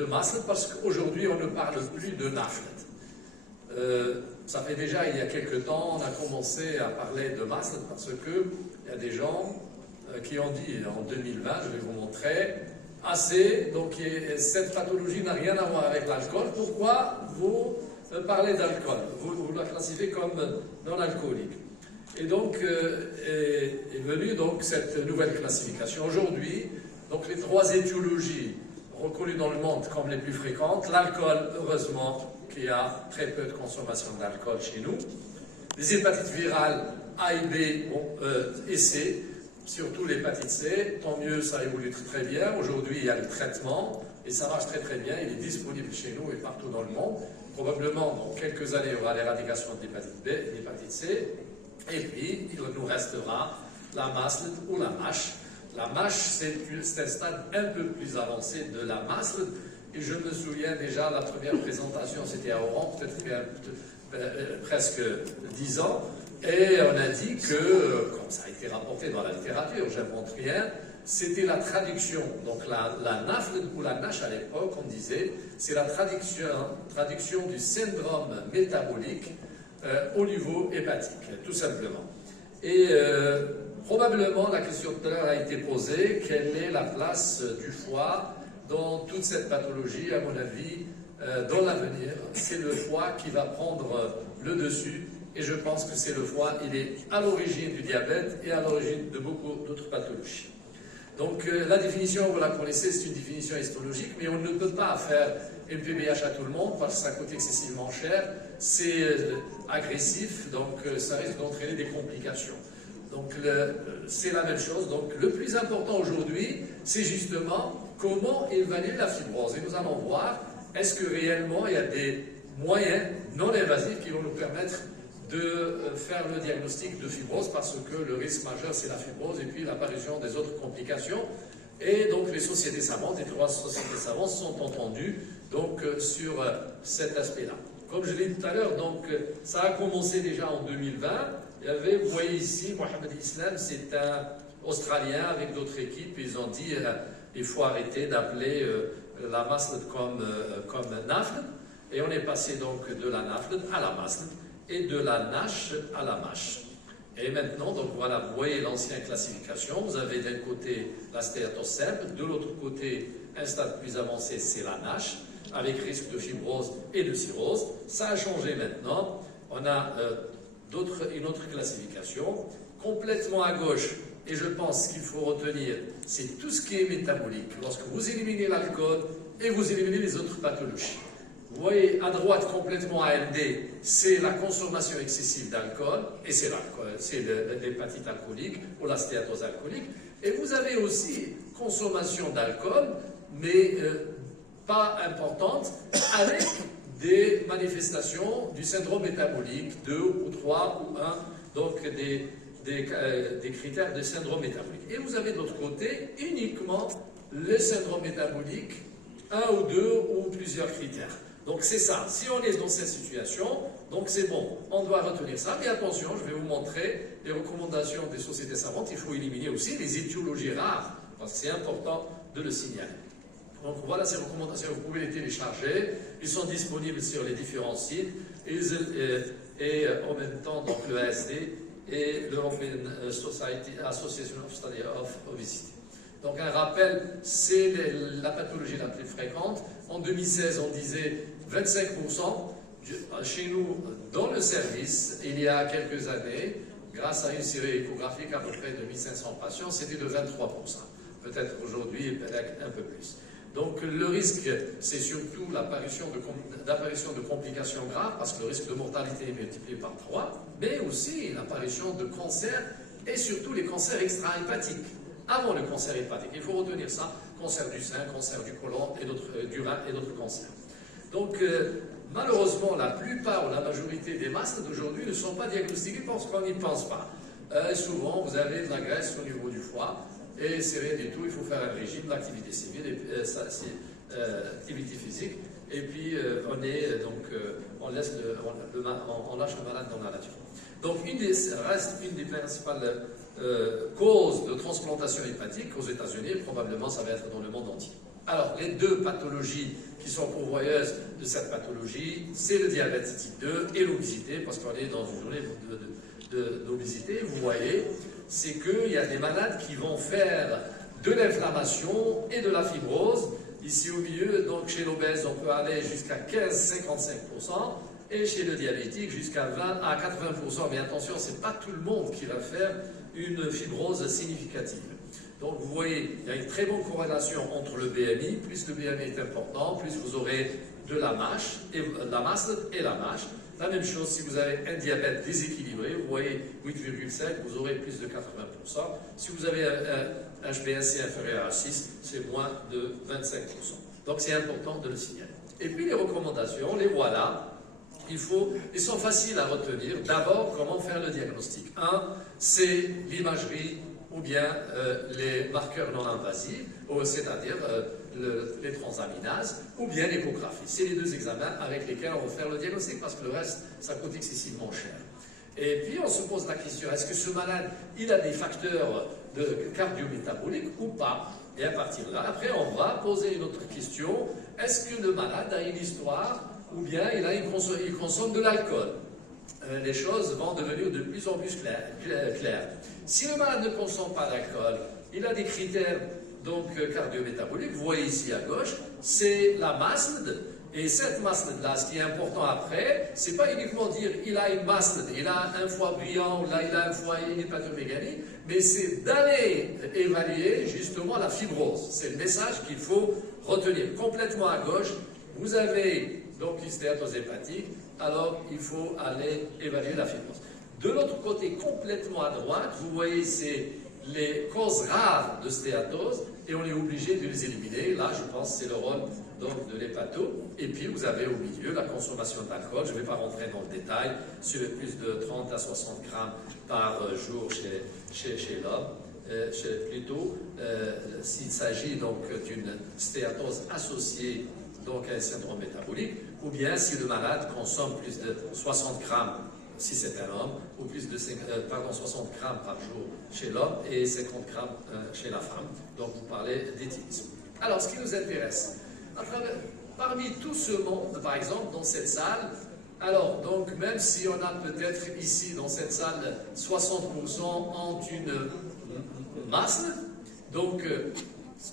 de masl parce qu'aujourd'hui on ne parle plus de nafl. Ça fait déjà il y a quelques temps, on a commencé à parler de masl parce qu'il y a des gens qui ont dit en 2020, je vais vous montrer, assez, donc cette pathologie n'a rien à voir avec l'alcool, pourquoi vous parlez d'alcool? Vous la classifiez comme non-alcoolique. Et donc est venue donc cette nouvelle classification. Aujourd'hui, donc les 3 étiologies reconnues dans le monde comme les plus fréquentes, l'alcool, heureusement, qu'il y a très peu de consommation d'alcool chez nous, les hépatites virales A et B et C, surtout l'hépatite C, tant mieux, ça évolue très bien. Aujourd'hui, il y a le traitement et ça marche très bien. Il est disponible chez nous et partout dans le monde. Probablement, dans quelques années, il y aura l'éradication de l'hépatite B et l'hépatite C. Et puis, il nous restera la masle ou la MASH. La MASH, c'est un stade un peu plus avancé de la masle. Et je me souviens déjà, la première présentation, c'était à Oran, peut-être il y a presque 10 ans. Et on a dit que, comme ça a été rapporté dans la littérature, j'invente rien, c'était la traduction. Donc la NAFL ou la NASH à l'époque, on disait, c'est la traduction du syndrome métabolique au niveau hépatique, tout simplement. Et probablement, la question tout à l'heure a été posée, quelle est la place du foie dans toute cette pathologie? À mon avis, dans l'avenir, c'est le foie qui va prendre le dessus. Et je pense que c'est le foie, il est à l'origine du diabète et à l'origine de beaucoup d'autres pathologies. Donc la définition, vous la connaissez, c'est une définition histologique, mais on ne peut pas faire une PBH à tout le monde parce que ça coûte excessivement cher, c'est agressif, donc ça risque d'entraîner des complications. Donc c'est la même chose. Donc le plus important aujourd'hui, c'est justement comment évaluer la fibrose. Et nous allons voir, est-ce que réellement il y a des moyens non invasifs qui vont nous permettre de faire le diagnostic de fibrose, parce que le risque majeur c'est la fibrose et puis l'apparition des autres complications. Et donc les sociétés savantes, les 3 sociétés savantes sont entendues donc, sur cet aspect-là. Comme je l'ai dit tout à l'heure, donc ça a commencé déjà en 2020. Il y avait, vous voyez ici, Mohamed Islam, c'est un Australien avec d'autres équipes. Ils ont dit il faut arrêter d'appeler la masle comme NAFL. Et on est passé donc de la NAFL à la masle et de la NASH à la MASH. Et maintenant, donc voilà, vous voyez l'ancienne classification. Vous avez d'un côté la stéatose simple, de l'autre côté, un stade plus avancé, c'est la NASH, avec risque de fibrose et de cirrhose. Ça a changé maintenant. On a une autre classification. Complètement à gauche, et je pense qu'il faut retenir, c'est tout ce qui est métabolique. Lorsque vous éliminez l'alcool et vous éliminez les autres pathologies. Vous voyez, à droite, complètement ALD, c'est la consommation excessive d'alcool, et c'est l'hépatite alcoolique ou la stéatose alcoolique. Et vous avez aussi consommation d'alcool, mais pas importante, avec des manifestations du syndrome métabolique, 2 ou 3 ou 1, donc des critères de syndrome métabolique. Et vous avez de l'autre côté uniquement le syndrome métabolique, 1 ou 2 ou plusieurs critères. Donc c'est ça, si on est dans cette situation, donc c'est bon, on doit retenir ça, mais attention, je vais vous montrer les recommandations des sociétés savantes, il faut éliminer aussi les étiologies rares, parce que c'est important de le signaler. Donc voilà ces recommandations, vous pouvez les télécharger, ils sont disponibles sur les différents sites, et en même temps donc le ASD et l'European Association of Study of Obesity. Donc un rappel, c'est la pathologie la plus fréquente. En 2016, on disait 25%. Chez nous, dans le service, il y a quelques années, grâce à une série échographique à peu près de 1500 patients, c'était de 23%. Peut-être aujourd'hui, un peu plus. Donc le risque, c'est surtout l'apparition de complications graves, parce que le risque de mortalité est multiplié par 3, mais aussi l'apparition de cancers, et surtout les cancers extra-hépatiques. Avant le cancer hépatique, il faut retenir ça, cancer du sein, cancer du côlon, du rein et d'autres cancers. Donc malheureusement, la plupart ou la majorité des masses d'aujourd'hui ne sont pas diagnostiquées parce qu'on n'y pense pas. Souvent, vous avez de la graisse au niveau du foie, et c'est rien du tout, il faut faire un régime, l'activité civile, l'activité physique, et puis on lâche le malade dans la nature. Donc reste une des principales causes de transplantation hépatique aux États-Unis, probablement ça va être dans le monde entier. Alors, les 2 pathologies qui sont pourvoyeuses de cette pathologie, c'est le diabète type 2 et l'obésité, parce qu'on est dans une journée d'obésité. Vous voyez, c'est qu'il y a des malades qui vont faire de l'inflammation et de la fibrose. Ici au milieu, donc chez l'obèse, on peut aller jusqu'à 15-55%, et chez le diabétique jusqu'à 20 à 80%. Mais attention, ce n'est pas tout le monde qui va faire une fibrose significative. Donc vous voyez, il y a une très bonne corrélation entre le BMI. Plus le BMI est important, plus vous aurez de la masse et la mâche. La même chose si vous avez un diabète déséquilibré, vous voyez 8,5, vous aurez plus de 80%. Si vous avez un HbA1c inférieur à 6, c'est moins de 25%. Donc c'est important de le signaler. Et puis les recommandations, les voilà. Ils sont faciles à retenir. D'abord, comment faire le diagnostic? Un, c'est l'imagerie ou bien les marqueurs non invasifs, c'est-à-dire les transaminases, ou bien l'échographie. C'est les deux examens avec lesquels on va faire le diagnostic, parce que le reste, ça coûte excessivement cher. Et puis, on se pose la question, est-ce que ce malade, il a des facteurs cardio-métaboliques ou pas? Et à partir de là, après, on va poser une autre question. Est-ce que le malade a une histoire ou bien il consomme de l'alcool? Les choses vont devenir de plus en plus claires. Si le malade ne consomme pas d'alcool, il a des critères donc cardio-métaboliques. Vous voyez ici à gauche, c'est la MASLD. Et cette MASLD-là, ce qui est important après, c'est pas uniquement dire il a une MASLD, il a un foie brillant, là il a un foie et une hépatomégalie, mais c'est d'aller évaluer justement la fibrose. C'est le message qu'il faut retenir. Complètement à gauche, vous avez donc une stéatose hépatique, alors il faut aller évaluer la fibrose. De l'autre côté, complètement à droite, vous voyez, c'est les causes rares de stéatose, et on est obligé de les éliminer. Là, je pense que c'est le rôle donc, de l'hépato. Et puis, vous avez au milieu la consommation d'alcool. Je ne vais pas rentrer dans le détail, sur plus de 30 à 60 grammes par jour chez l'homme. Plutôt, s'il s'agit donc d'une stéatose associée donc à un syndrome métabolique, ou bien si le malade consomme plus de 60 grammes si c'est un homme, ou plus de 60 grammes par jour chez l'homme et 50 grammes chez la femme. Donc vous parlez d'éthylisme. Alors ce qui nous intéresse, parmi tout ce monde, par exemple, dans cette salle, alors donc même si on a peut-être ici dans cette salle 60% ont une masse, donc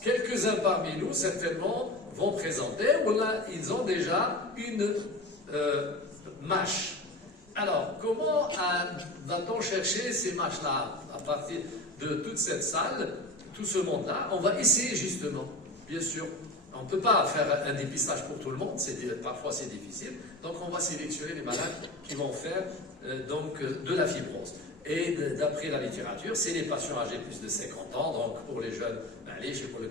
quelques-uns parmi nous certainement vont présenter, ou là ils ont déjà une mâche. Alors, comment va-t-on chercher ces mâches-là à partir de toute cette salle, tout ce monde-là? On va essayer justement, bien sûr. On ne peut pas faire un dépistage pour tout le monde, parfois c'est difficile. Donc on va sélectionner les malades qui vont faire donc, de la fibrose. Et d'après la littérature, c'est les patients âgés plus de 50 ans, donc pour les jeunes,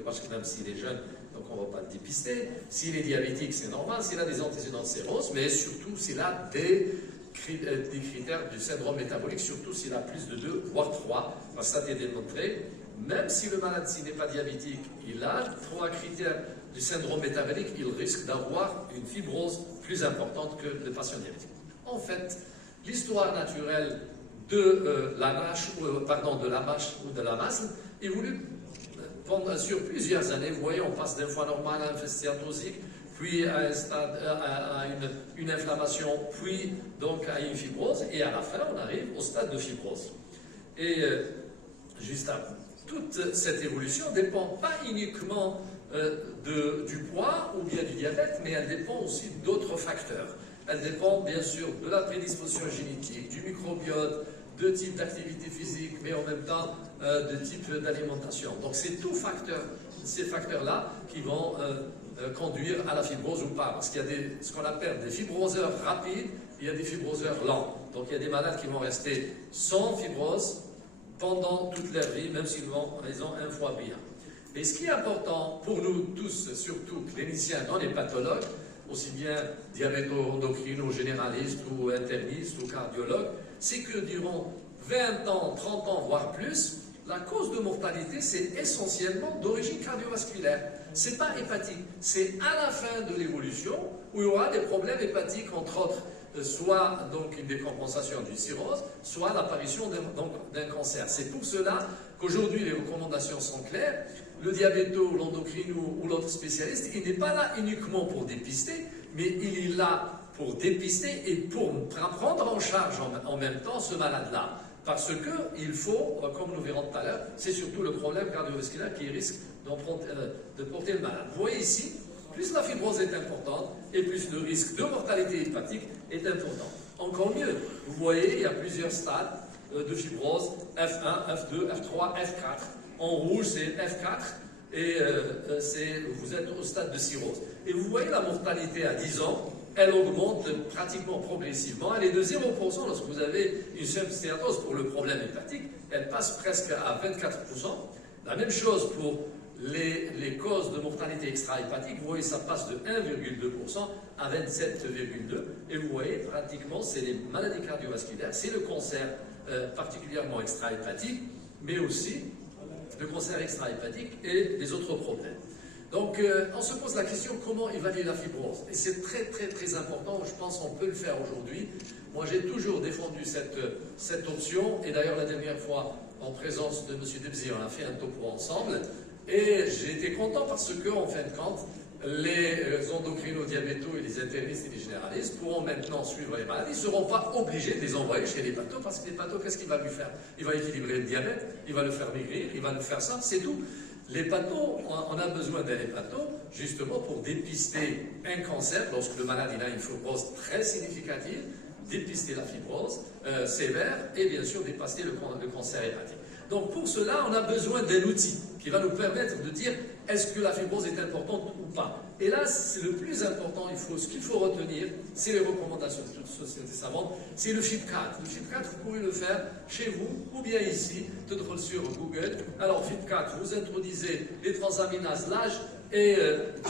parce que même s'il est jeune, donc on ne va pas le dépister. S'il est diabétique, c'est normal, s'il a des antécédents de cirrhose, mais surtout s'il a des critères du syndrome métabolique, surtout s'il a plus de 2, voire 3, parce que ça a été démontré. Même si le malade, s'il n'est pas diabétique, il a 3 critères du syndrome métabolique, il risque d'avoir une fibrose plus importante que le patient diabétique. En fait, l'histoire naturelle de la mâche ou de la masse est voulue sur plusieurs années. Vous voyez, on passe d'un foie normal à un foie stéatosique, puis à un stade, à une inflammation, puis donc à une fibrose, et à la fin, on arrive au stade de fibrose. Et juste avant, toute cette évolution ne dépend pas uniquement du poids ou bien du diabète, mais elle dépend aussi d'autres facteurs. Elle dépend bien sûr de la prédisposition génétique, du microbiote, de type d'activité physique, mais en même temps de type d'alimentation. Donc c'est tous ces facteurs-là qui vont conduire à la fibrose ou pas. Parce qu'il y a ce qu'on appelle des fibroseurs rapides, il y a des fibroseurs lents. Donc il y a des malades qui vont rester sans fibrose pendant toute leur vie, même s'ils ont un foie brillant. Et ce qui est important pour nous tous, surtout cliniciens, non les pathologues, aussi bien diabéto-endocrino généralistes ou internistes ou cardiologues, c'est que durant 20 ans, 30 ans, voire plus, la cause de mortalité, c'est essentiellement d'origine cardiovasculaire. Ce n'est pas hépatique. C'est à la fin de l'évolution où il y aura des problèmes hépatiques, entre autres, soit donc une décompensation d'une cirrhose, soit l'apparition d'un cancer. C'est pour cela qu'aujourd'hui les recommandations sont claires. le diabéto, l'endocrino ou l'autre spécialiste, il n'est pas là uniquement pour dépister, mais il est là pour dépister et pour prendre en charge en même temps ce malade-là. Parce qu'il faut, comme nous verrons tout à l'heure, c'est surtout le problème cardiovasculaire qui risque de porter le malade. Vous voyez ici, plus la fibrose est importante et plus le risque de mortalité hépatique est important. Encore mieux, vous voyez, il y a plusieurs stades de fibrose, F1, F2, F3, F4. En rouge, c'est F4 et vous êtes au stade de cirrhose. Et vous voyez la mortalité à 10 ans, elle augmente pratiquement progressivement. Elle est de 0% lorsque vous avez une simple stéatose pour le problème hépatique. Elle passe presque à 24%. La même chose pour les causes de mortalité extra-hépatique. Vous voyez, ça passe de 1,2% à 27,2%. Et vous voyez, pratiquement, c'est les maladies cardiovasculaires, c'est le cancer particulièrement extra-hépatique, mais aussi le cancer extra-hépatique et les autres problèmes. Donc, on se pose la question comment évaluer la fibrose. Et c'est très important, je pense qu'on peut le faire aujourd'hui. Moi, j'ai toujours défendu cette option, et d'ailleurs, la dernière fois, en présence de M. Debzi, on a fait un topo ensemble, et j'ai été content parce qu'en fin de compte, les endocrino-diabétos et les internistes et les généralistes pourront maintenant suivre les malades. Ils ne seront pas obligés de les envoyer chez l'hépato, parce que l'hépato, qu'est-ce qu'il va lui faire? Il va équilibrer le diabète, il va le faire maigrir, il va le faire ça, c'est tout. L'hépato, on a besoin d'un hépato justement pour dépister un cancer lorsque le malade il a une fibrose très significative, dépister la fibrose sévère et bien sûr dépister le cancer hépatique. Donc pour cela, on a besoin d'un outil qui va nous permettre de dire est-ce que la fibrose est importante ou pas. Et là, c'est le plus important, ce qu'il faut retenir, c'est les recommandations de toute société savante, c'est le FIB4. Le FIB4, vous pouvez le faire chez vous ou bien ici, peut-être sur Google. Alors FIB4, vous introduisez les transaminases, l'âge et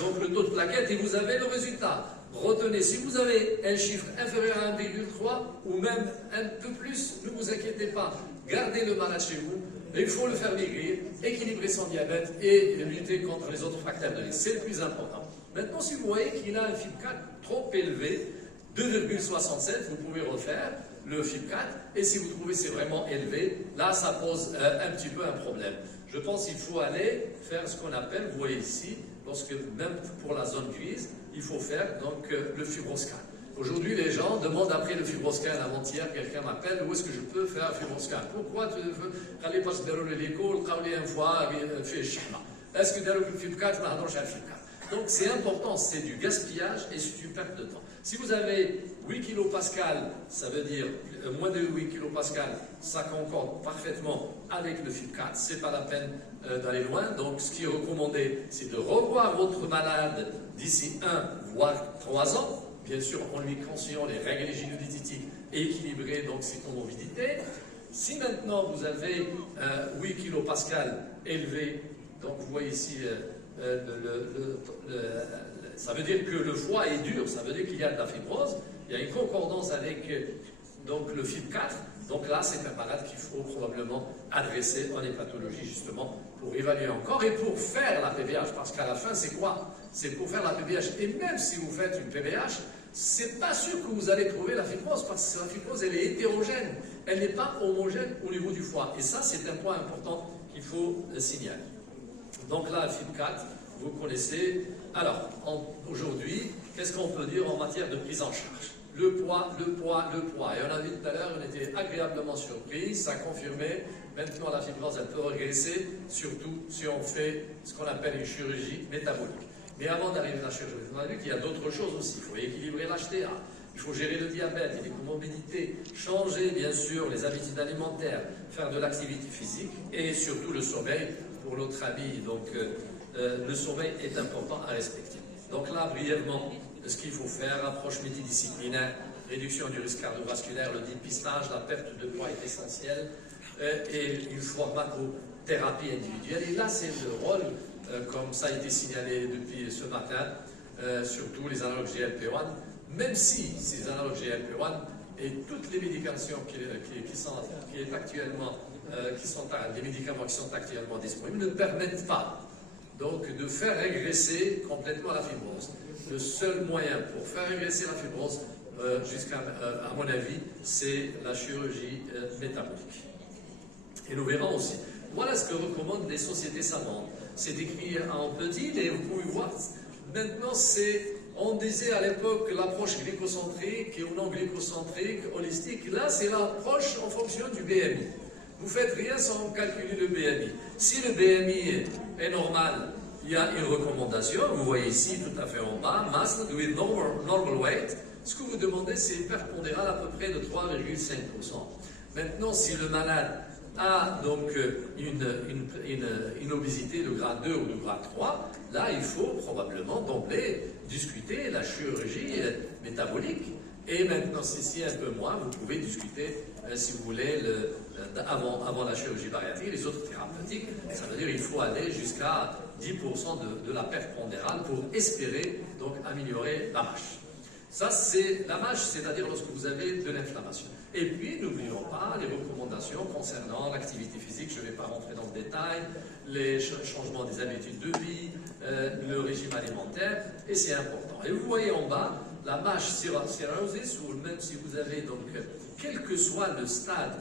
donc le taux de plaquettes et vous avez le résultat. Retenez, si vous avez un chiffre inférieur à 1,3 ou même un peu plus, ne vous inquiétez pas. Gardez le malade chez vous, il faut le faire maigrir, équilibrer son diabète et lutter contre les autres facteurs de risque. C'est le plus important. Maintenant, si vous voyez qu'il a un FIB4 trop élevé, 2,67, vous pouvez refaire le FIB4, et si vous trouvez que c'est vraiment élevé, là, ça pose un petit peu un problème. Je pense qu'il faut aller faire ce qu'on appelle, vous voyez ici, même pour la zone cuisse, il faut faire donc le fibroscan. Aujourd'hui, les gens demandent après le fibroscan. Avant-hier, quelqu'un m'appelle, où est-ce que je peux faire un fibroscan? Pourquoi tu veux aller passer dans l'école, travailler une fois, faire chihma? Est-ce que dans le FIB4, on a FIB4? Donc c'est important, c'est du gaspillage et c'est une perte de temps. Si vous avez 8 kPa, ça veut dire moins de 8 kPa, ça concorde parfaitement avec le FIB4, c'est pas la peine d'aller loin. Donc ce qui est recommandé, c'est de revoir votre malade d'ici 1 voire 3 ans, bien sûr en lui conseillant les règles génétiques et équilibrer donc ses comorbidités. Si maintenant vous avez 8 kPa élevé, donc vous voyez ici ça veut dire que le foie est dur, ça veut dire qu'il y a de la fibrose, il y a une concordance avec donc, le FIB4, donc là c'est un malade qu'il faut probablement adresser en hépatologie justement pour évaluer encore et pour faire la PBH, parce qu'à la fin c'est quoi? C'est pour faire la PBH, et même si vous faites une PBH, c'est pas sûr que vous allez trouver la fibrose, parce que la fibrose elle est hétérogène, elle n'est pas homogène au niveau du foie, et ça c'est un point important qu'il faut signaler. Donc là, FIB4, vous connaissez. Alors, aujourd'hui, qu'est-ce qu'on peut dire en matière de prise en charge? Le poids. Et on a vu tout à l'heure, on était agréablement surpris, ça confirmait. Maintenant, la fibrose, elle peut régresser, surtout si on fait ce qu'on appelle une chirurgie métabolique. Mais avant d'arriver à la chirurgie, on a vu qu'il y a d'autres choses aussi. Il faut équilibrer l'HTA, il faut gérer le diabète, les comorbidités, changer, bien sûr, les habitudes alimentaires, faire de l'activité physique et surtout le sommeil. Pour l'autre ami, donc le sommeil est important à respecter. Donc là, brièvement, ce qu'il faut faire, approche multidisciplinaire, réduction du risque cardiovasculaire, le dépistage, la perte de poids est essentielle, et une pharmacothérapie individuelle. Et là, c'est le rôle, comme ça a été signalé depuis ce matin, surtout les analogues GLP-1, même si ces analogues GLP-1 et toutes les médications qui sont actuellement disponibles ne permettent pas donc de faire régresser complètement la fibrose. Le seul moyen pour faire régresser la fibrose, à mon avis, c'est la chirurgie métabolique. Et nous verrons aussi. Voilà ce que recommandent les sociétés savantes. c'est écrit en petit, et vous pouvez voir, maintenant on disait à l'époque l'approche glycocentrique ou non glycocentrique, holistique. Là, c'est l'approche en fonction du BMI. Vous faites rien sans calculer le BMI. Si le BMI est normal, il y a une recommandation. Vous voyez ici, tout à fait en bas, mass with normal weight. Ce que vous demandez, c'est une perte pondérale à peu près de 3,5%. Maintenant, si le malade a donc une obésité de grade 2 ou de grade 3, là, il faut probablement d'emblée discuter la chirurgie métabolique. Et maintenant, si un peu moins, vous pouvez discuter, si vous voulez, avant la chirurgie bariatrique, les autres thérapeutiques. Ça veut dire qu'il faut aller jusqu'à 10% de la perte pondérale pour espérer donc améliorer la mâche. Ça, c'est la mâche, c'est-à-dire lorsque vous avez de l'inflammation. Et puis, n'oublions pas les recommandations concernant l'activité physique. Je ne vais pas rentrer dans le détail, les changements des habitudes de vie, le régime alimentaire, et c'est important. Et vous voyez en bas, la mâche cirrhosis, ou même si vous avez donc, quel que soit le stade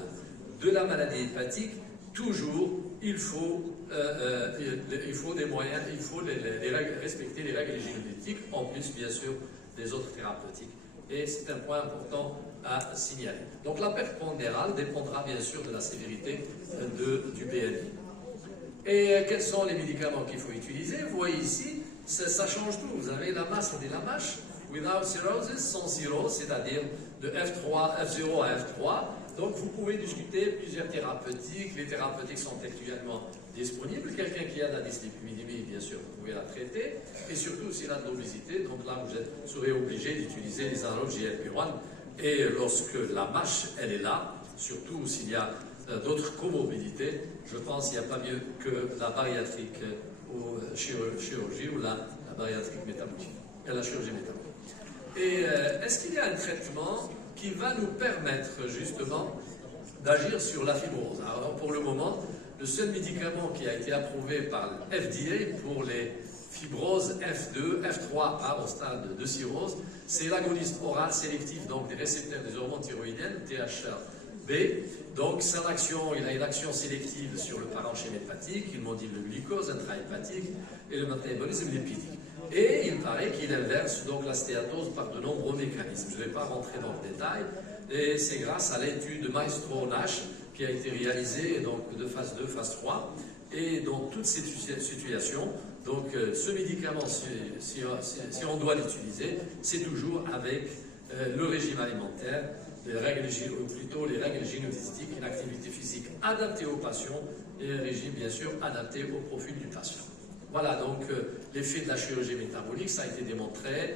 de la maladie hépatique, toujours, il faut des moyens, il faut respecter les règles génétiques, en plus, bien sûr, des autres thérapeutiques. Et c'est un point important à signaler. Donc la perte pondérale dépendra bien sûr de la sévérité du BMI. Et quels sont les médicaments qu'il faut utiliser? Vous voyez ici, ça change tout. Vous avez la masse de la mâche, without cirrhosis, sans cirrhose, c'est-à-dire de F0 à F3. Donc vous pouvez discuter plusieurs thérapeutiques. Les thérapeutiques sont actuellement disponibles. Quelqu'un qui a de la dyslipidémie, bien sûr, vous pouvez la traiter. Et surtout, s'il a de l'obésité, donc là, vous serez obligé d'utiliser les analogues GLP-1. Et lorsque la mâche, elle est là, surtout s'il y a d'autres comorbidités, je pense qu'il n'y a pas mieux que la bariatrique ou chirurgie ou la bariatrique métabolique, la chirurgie métabolique. Et est-ce qu'il y a un traitement qui va nous permettre justement d'agir sur la fibrose? Alors pour le moment, le seul médicament qui a été approuvé par le FDA pour les fibroses F2, F3A au stade de cirrhose, c'est l'agoniste oral sélectif donc des récepteurs des hormones thyroïdiennes, THRB. Donc son action, il a une action sélective sur le parenchyme hépatique, il module le glucose intrahépatique et le métabolisme lipidique. Et il paraît qu'il inverse donc la stéatose par de nombreux mécanismes. Je ne vais pas rentrer dans le détail. Et c'est grâce à l'étude Maestro-Nash qui a été réalisée donc, de phase 2, phase 3. Et dans toutes ces situations, donc ce médicament, si on doit l'utiliser, c'est toujours avec le régime alimentaire, les règles génétiques, une activité physique adaptée aux patients et un régime bien sûr adapté au profil du patient. Voilà donc l'effet de la chirurgie métabolique, ça a été démontré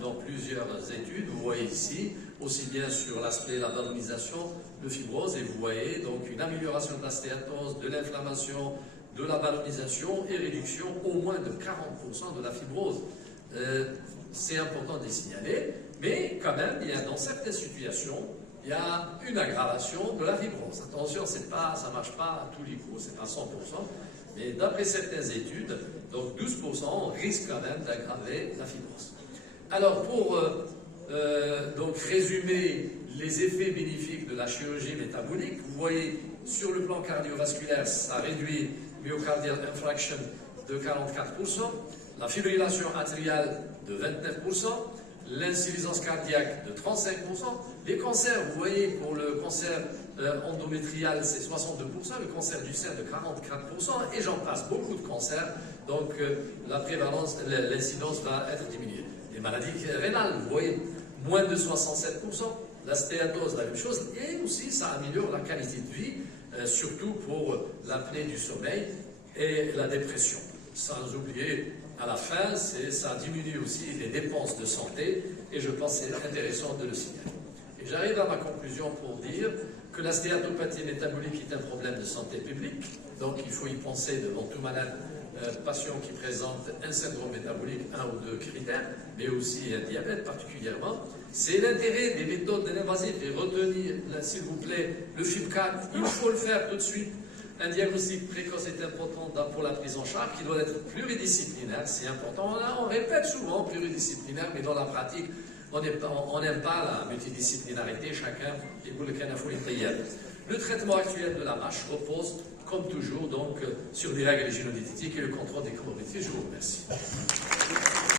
dans plusieurs études. Vous voyez ici, aussi bien sur l'aspect de la ballonisation, de fibrose, et vous voyez donc une amélioration de la stéatose, de l'inflammation, de la ballonisation et réduction au moins de 40% de la fibrose. C'est important de les signaler, mais quand même, dans certaines situations, il y a une aggravation de la fibrose. Attention, ça ne marche pas à tous les coups, c'est pas 100%, mais d'après certaines études, donc 12%, on risque quand même d'aggraver la fibrose. Alors, pour donc résumer les effets bénéfiques de la chirurgie métabolique, vous voyez, sur le plan cardiovasculaire, ça réduit myocardial infarction de 44%, la fibrillation atriale de 29%, l'insuffisance cardiaque de 35%. Les cancers, vous voyez, pour le cancer endométrial, c'est 62%, le cancer du sein de 44%, et j'en passe, beaucoup de cancers, donc la prévalence, l'incidence va être diminuée. Les maladies rénales, vous voyez, moins de 67%, la stéatose, la même chose, et aussi ça améliore la qualité de vie, surtout pour l'apnée du sommeil et la dépression. Sans oublier, à la fin, ça diminue aussi les dépenses de santé, et je pense que c'est intéressant de le signaler. Et j'arrive à ma conclusion pour dire que la stéatopathie métabolique est un problème de santé publique, donc il faut y penser devant tout malade, patient qui présente un syndrome métabolique, un ou deux critères, mais aussi un diabète particulièrement. C'est l'intérêt des méthodes de l'invasif, et retenir, s'il vous plaît, le FIB4, il faut le faire tout de suite. Un diagnostic précoce est important pour la prise en charge, qui doit être pluridisciplinaire, c'est important. Là, on répète souvent pluridisciplinaire, mais dans la pratique, on n'aime pas la multidisciplinarité, chacun écoute le canafou. Le traitement actuel de la mâche repose comme toujours, donc, sur les règles génétiques et le contrôle des communautés. Je vous remercie.